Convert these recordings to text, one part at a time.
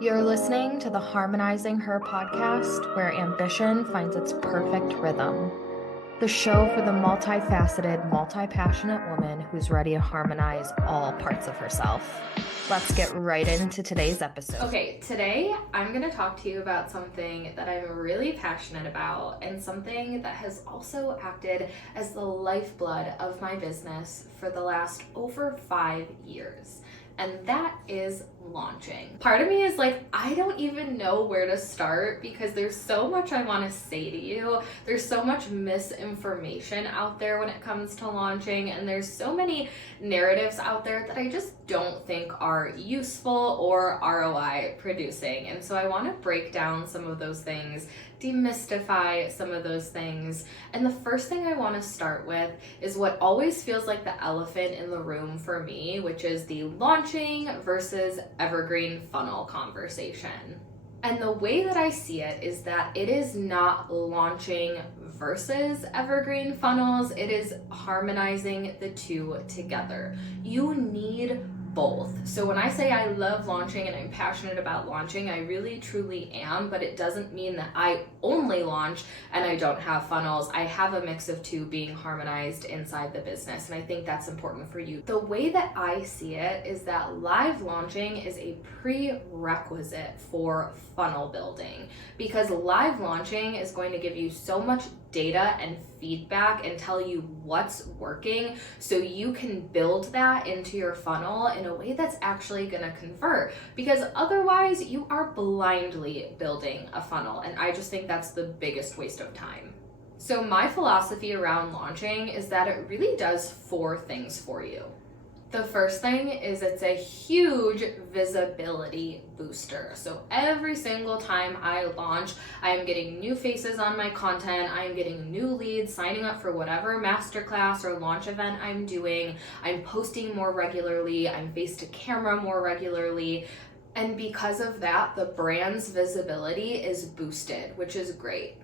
You're listening to the Harmonizing Her podcast, where ambition finds its perfect rhythm. The show for the multifaceted, multi-passionate woman who's ready to harmonize all parts of herself. Let's get right into today's episode. Okay, today I'm going to talk to you about something that I'm really passionate about and something that has also acted as the lifeblood of my business for the last over 5 years. And that is launching. Part of me is like, I don't even know where to start because there's so much I want to say to you. There's so much misinformation out there when it comes to launching, and there's so many narratives out there that I just don't think are useful or ROI producing. And so I want to break down some of those things, demystify some of those things. And the first thing I want to start with is what always feels like the elephant in the room for me, which is the launching versus evergreen funnel conversation. And the way that I see it is that it is not launching versus evergreen funnels, it is harmonizing the two together. You need both. So when I say I love launching and I'm passionate about launching, I really truly am, but it doesn't mean that I only launch and I don't have funnels. I have a mix of two being harmonized inside the business, and I think that's important for you. The way that I see it is that live launching is a prerequisite for funnel building, because live launching is going to give you so much data and feedback and tell you what's working so you can build that into your funnel in a way that's actually going to convert, because otherwise you are blindly building a funnel, and I just think that's the biggest waste of time. So my philosophy around launching is that it really does 4 things for you. The first thing is it's a huge visibility booster. So every single time I launch, I am getting new faces on my content. I am getting new leads signing up for whatever masterclass or launch event I'm doing. I'm posting more regularly. I'm face to camera more regularly. And because of that, the brand's visibility is boosted, which is great.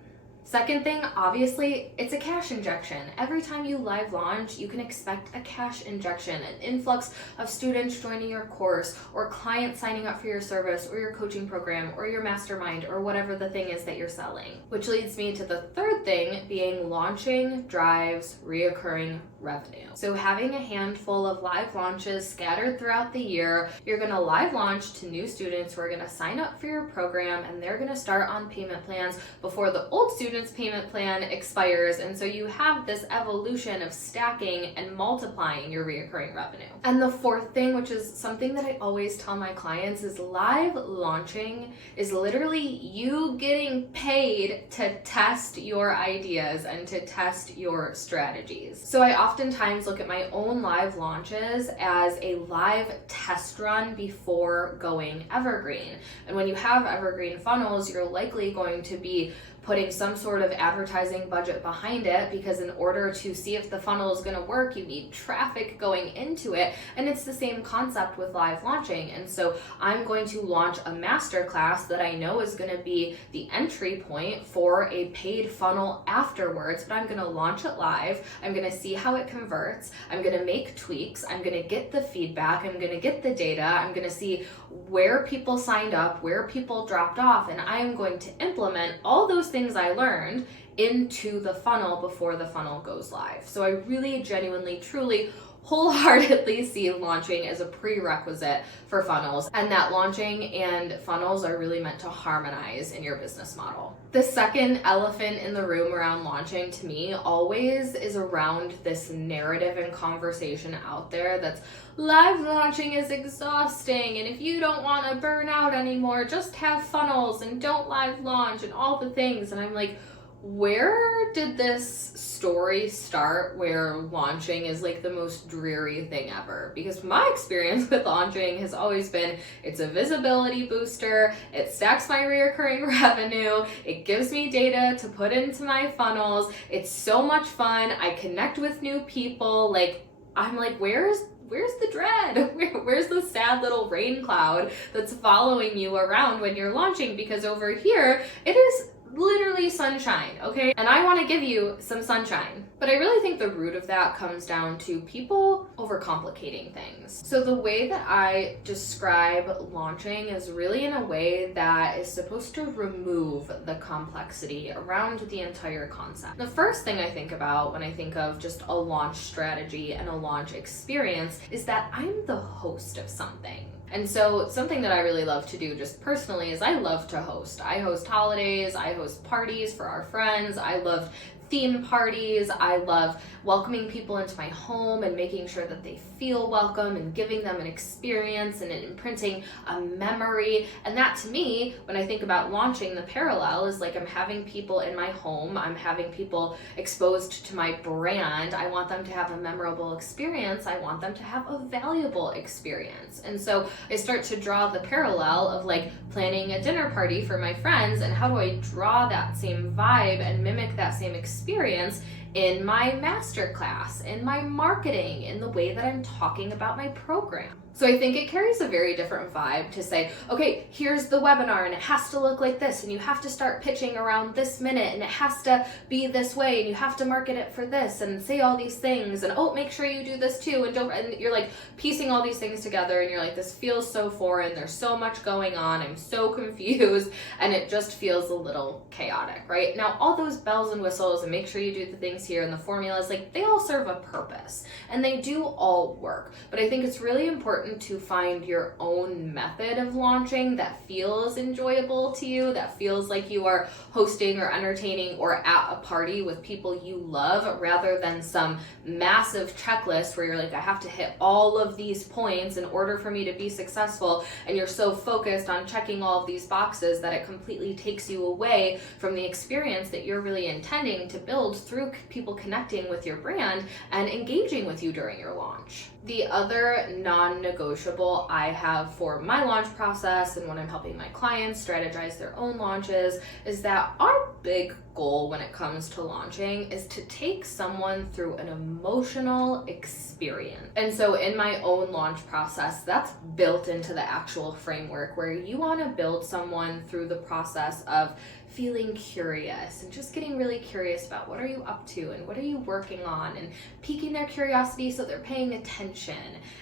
Second thing, obviously, it's a cash injection. Every time you live launch, you can expect a cash injection, an influx of students joining your course, or clients signing up for your service, or your coaching program, or your mastermind, or whatever the thing is that you're selling. Which leads me to the third thing, being launching drives reoccurring revenue. So having a handful of live launches scattered throughout the year, you're going to live launch to new students who are going to sign up for your program, and they're going to start on payment plans before the old students payment plan expires, and so you have this evolution of stacking and multiplying your reoccurring revenue. And the fourth thing, which is something that I always tell my clients, is live launching is literally you getting paid to test your ideas and to test your strategies. So I oftentimes look at my own live launches as a live test run before going evergreen. And when you have evergreen funnels, you're likely going to be putting some sort of advertising budget behind it, because in order to see if the funnel is going to work, you need traffic going into it. And it's the same concept with live launching. And so I'm going to launch a masterclass that I know is going to be the entry point for a paid funnel afterwards, but I'm going to launch it live. I'm going to see how it converts. I'm going to make tweaks. I'm going to get the feedback. I'm going to get the data. I'm going to see where people signed up, where people dropped off, and I am going to implement all those things I learned into the funnel before the funnel goes live. So I really, genuinely, truly, wholeheartedly see launching as a prerequisite for funnels, and that launching and funnels are really meant to harmonize in your business model. The second elephant in the room around launching, to me, always is around this narrative and conversation out there that's live launching is exhausting, and if you don't want to burn out anymore, just have funnels and don't live launch and all the things. And I'm like, where did this story start where launching is like the most dreary thing ever? Because my experience with launching has always been, it's a visibility booster, it stacks my recurring revenue, it gives me data to put into my funnels, it's so much fun, I connect with new people. Like, I'm like, where's the dread? Where's the sad little rain cloud that's following you around when you're launching? Because over here, it is literally sunshine, okay? And I want to give you some sunshine. But I really think the root of that comes down to people overcomplicating things. So the way that I describe launching is really in a way that is supposed to remove the complexity around the entire concept. The first thing I think about when I think of just a launch strategy and a launch experience is that I'm the host of something. And so something that I really love to do just personally is I love to host. I host holidays, I host parties for our friends, I love theme parties, I love welcoming people into my home and making sure that they feel welcome and giving them an experience and imprinting a memory. And that to me, when I think about launching, the parallel is like I'm having people in my home, I'm having people exposed to my brand. I want them to have a memorable experience. I want them to have a valuable experience. And so I start to draw the parallel of like planning a dinner party for my friends, and how do I draw that same vibe and mimic that same experience in my masterclass, in my marketing, in the way that I'm talking about my program. So I think it carries a very different vibe to say, okay, here's the webinar and it has to look like this and you have to start pitching around this minute and it has to be this way and you have to market it for this and say all these things and oh, make sure you do this too and you're like piecing all these things together and you're like, this feels so foreign, there's so much going on, I'm so confused, and it just feels a little chaotic, right? Now all those bells and whistles and make sure you do the things here and the formulas, like they all serve a purpose and they do all work. But I think it's really important to find your own method of launching that feels enjoyable to you, that feels like you are hosting or entertaining or at a party with people you love, rather than some massive checklist where you're like, I have to hit all of these points in order for me to be successful, and you're so focused on checking all of these boxes that it completely takes you away from the experience that you're really intending to build through people connecting with your brand and engaging with you during your launch. The other non-negotiable I have for my launch process and when I'm helping my clients strategize their own launches is that our big goal when it comes to launching is to take someone through an emotional experience. And so in my own launch process, that's built into the actual framework where you want to build someone through the process of feeling curious and just getting really curious about what are you up to and what are you working on, and piquing their curiosity so they're paying attention.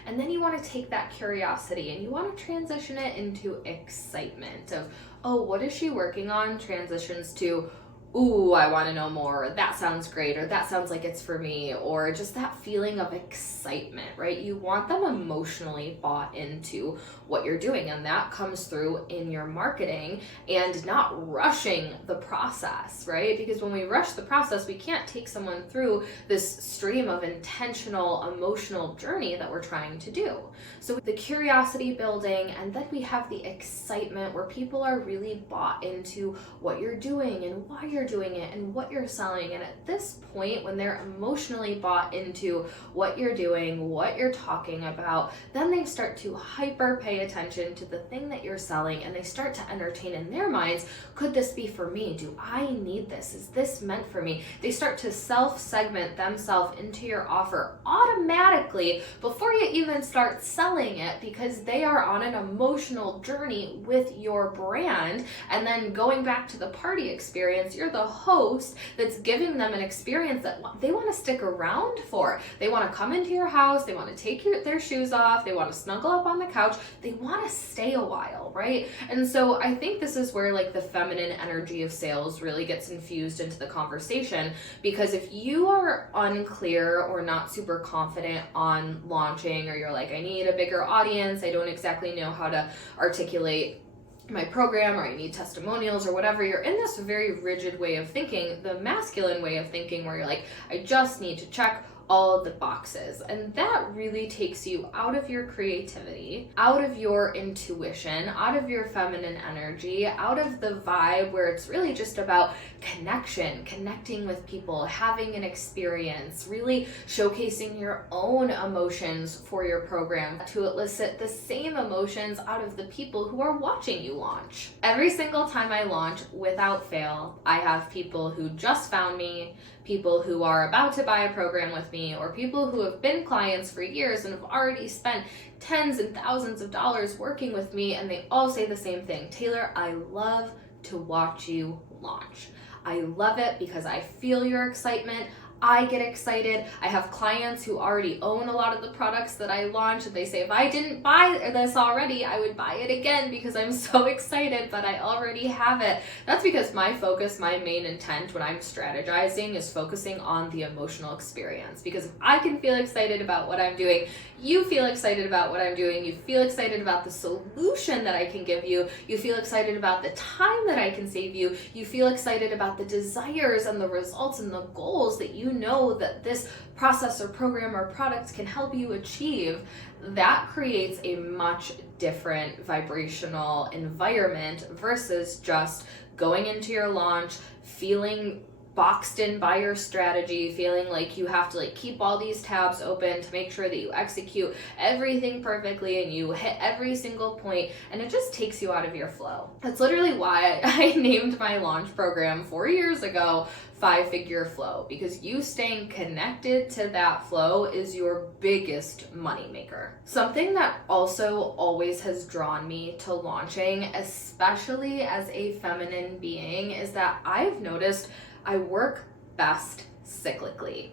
And then you want to take that curiosity and you want to transition it into excitement of, oh, what is she working on? Transitions to, ooh, I want to know more, or that sounds great, or that sounds like it's for me, or just that feeling of excitement, right? You want them emotionally bought into what you're doing, and that comes through in your marketing and not rushing the process, right? Because when we rush the process, we can't take someone through this stream of intentional emotional journey that we're trying to do. So the curiosity building, and then we have the excitement where people are really bought into what you're doing and why you're doing it and what you're selling. And at this point, when they're emotionally bought into what you're doing, what you're talking about, then they start to hyper pay attention to the thing that you're selling, and they start to entertain in their minds, could this be for me? Do I need this? Is this meant for me? They start to self-segment themselves into your offer automatically before you even start selling it, because they are on an emotional journey with your brand. And then going back to the party experience, you're the host that's giving them an experience that they want to stick around for. They want to come into your house, they want to take their shoes off, they want to snuggle up on the couch, they want to stay a while, right? And so I think this is where like the feminine energy of sales really gets infused into the conversation, because if you are unclear or not super confident on launching, or you're like, I need a bigger audience, I don't exactly know how to articulate my program, or I need testimonials or whatever, you're in this very rigid way of thinking, the masculine way of thinking, where you're like, I just need to check all of the boxes. And that really takes you out of your creativity, out of your intuition, out of your feminine energy, out of the vibe where it's really just about connection, connecting with people, having an experience, really showcasing your own emotions for your program to elicit the same emotions out of the people who are watching you launch. Every single time I launch, without fail, I have people who just found me, people who are about to buy a program with me, or people who have been clients for years and have already spent tens and thousands of dollars working with me, and they all say the same thing: Taylor, I love to watch you launch. I love it because I feel your excitement. I get excited. I have clients who already own a lot of the products that I launch, and they say, if I didn't buy this already, I would buy it again because I'm so excited, but I already have it. That's because my focus, my main intent when I'm strategizing is focusing on the emotional experience. Because if I can feel excited about what I'm doing, you feel excited about what I'm doing, you feel excited about the solution that I can give you, you feel excited about the time that I can save you, you feel excited about the desires and the results and the goals that you know that this process or program or product can help you achieve. That creates a much different vibrational environment versus just going into your launch feeling boxed in by your strategy, feeling like you have to keep all these tabs open to make sure that you execute everything perfectly and you hit every single point, and it just takes you out of your flow. That's literally why I named my launch program 4 years ago 5-Figure Flow, because you staying connected to that flow is your biggest money maker. Something that also always has drawn me to launching, especially as a feminine being, is that I've noticed I work best cyclically.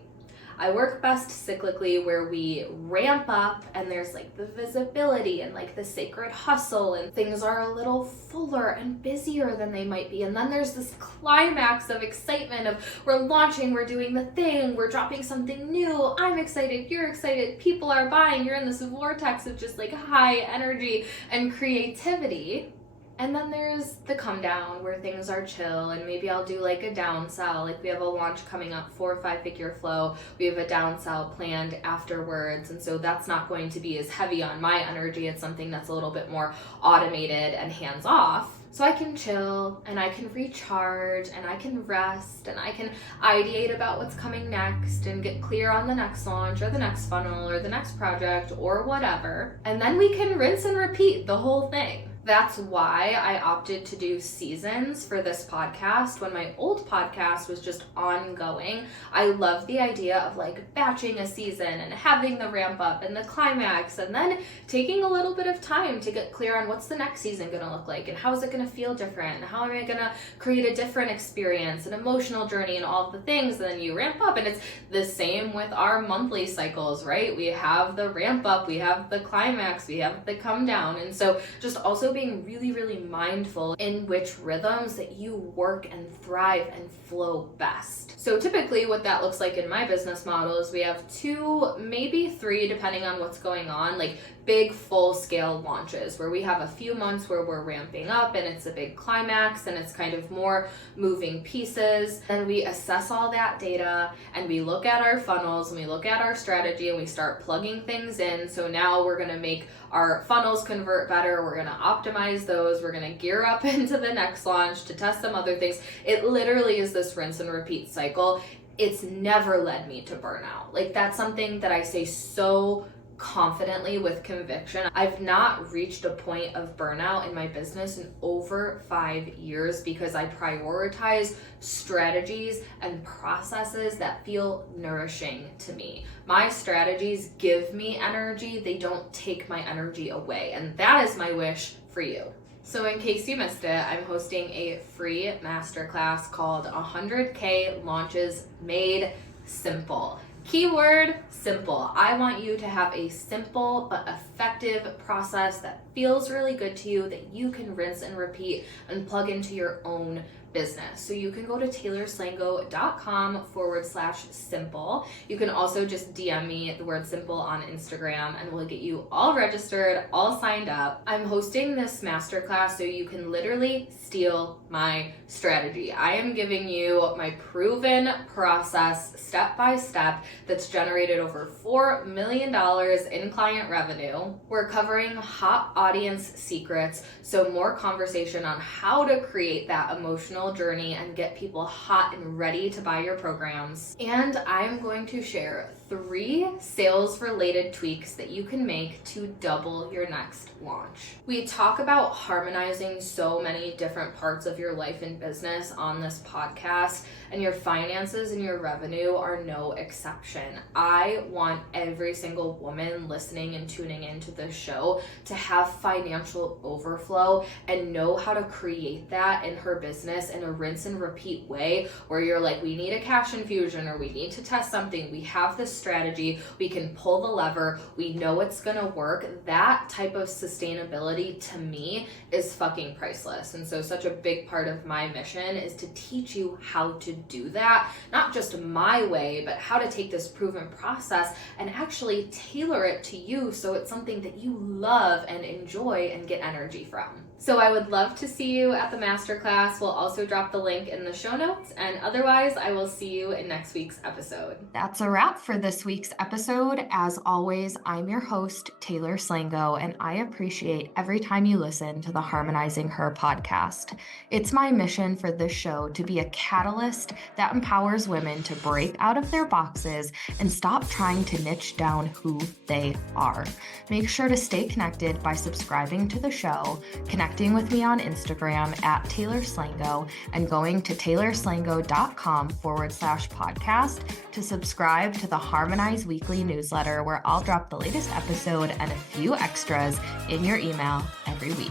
I work best cyclically where we ramp up and there's the visibility and the sacred hustle and things are a little fuller and busier than they might be. And then there's this climax of excitement of we're launching, we're doing the thing, we're dropping something new. I'm excited, you're excited, people are buying. You're in this vortex of just high energy and creativity. And then there's the come down where things are chill and maybe I'll do a down sell. We have a launch coming up for 5-Figure Flow. We have a down sell planned afterwards. And so that's not going to be as heavy on my energy. It's something that's a little bit more automated and hands off. So I can chill and I can recharge and I can rest and I can ideate about what's coming next and get clear on the next launch or the next funnel or the next project or whatever. And then we can rinse and repeat the whole thing. That's why I opted to do seasons for this podcast when my old podcast was just ongoing. I love the idea of batching a season and having the ramp up and the climax and then taking a little bit of time to get clear on what's the next season going to look like and how is it going to feel different and how am I going to create a different experience, an emotional journey and all of the things. And then you ramp up, and it's the same with our monthly cycles, right? We have the ramp up, we have the climax, we have the come down. And so just also being really, really mindful in which rhythms that you work and thrive and flow best. So typically what that looks like in my business model is we have 2, maybe 3, depending on what's going on, big full-scale launches where we have a few months where we're ramping up and it's a big climax and it's kind of more moving pieces. Then we assess all that data and we look at our funnels and we look at our strategy and we start plugging things in. So now we're going to make our funnels convert better. We're going to optimize those. We're going to gear up into the next launch to test some other things. It literally is this rinse and repeat cycle. It's never led me to burnout. That's something that I say so confidently with conviction. I've not reached a point of burnout in my business in over 5 years because I prioritize strategies and processes that feel nourishing to me. My strategies give me energy. They don't take my energy away. And that is my wish for you. So in case you missed it, I'm hosting a free masterclass called 100K Launches Made Simple. Keyword, simple. I want you to have a simple but effective process that feels really good to you, that you can rinse and repeat and plug into your own business. So you can go to taylorslango.com/simple. You can also just DM me the word simple on Instagram and we'll get you all registered, all signed up. I'm hosting this masterclass so you can literally steal my strategy. I am giving you my proven process step by step that's generated over $4 million in client revenue. We're covering hot audience secrets, so more conversation on how to create that emotional journey and get people hot and ready to buy your programs. And I'm going to share 3 sales-related tweaks that you can make to double your next launch. We talk about harmonizing so many different parts of your life and business on this podcast, and your finances and your revenue are no exception. I want every single woman listening and tuning into this show to have financial overflow and know how to create that in her business in a rinse and repeat way, where you're like, we need a cash infusion or we need to test something. We have this strategy. We can pull the lever. We know it's going to work. That type of sustainability to me is fucking priceless. And so such a big part of my mission is to teach you how to do that, not just my way, but how to take this proven process and actually tailor it to you so it's something that you love and enjoy and get energy from. So I would love to see you at the Masterclass. We'll also drop the link in the show notes, and otherwise I will see you in next week's episode. That's a wrap for this week's episode. As always, I'm your host, Taylor Slango, and I appreciate every time you listen to the Harmonizing Her podcast. It's my mission for this show to be a catalyst that empowers women to break out of their boxes and stop trying to niche down who they are. Make sure to stay connected by subscribing to the show, connecting with me on Instagram at Taylor Slango, and going to taylorslango.com/podcast to subscribe to the Harmonize Weekly newsletter, where I'll drop the latest episode and a few extras in your email every week.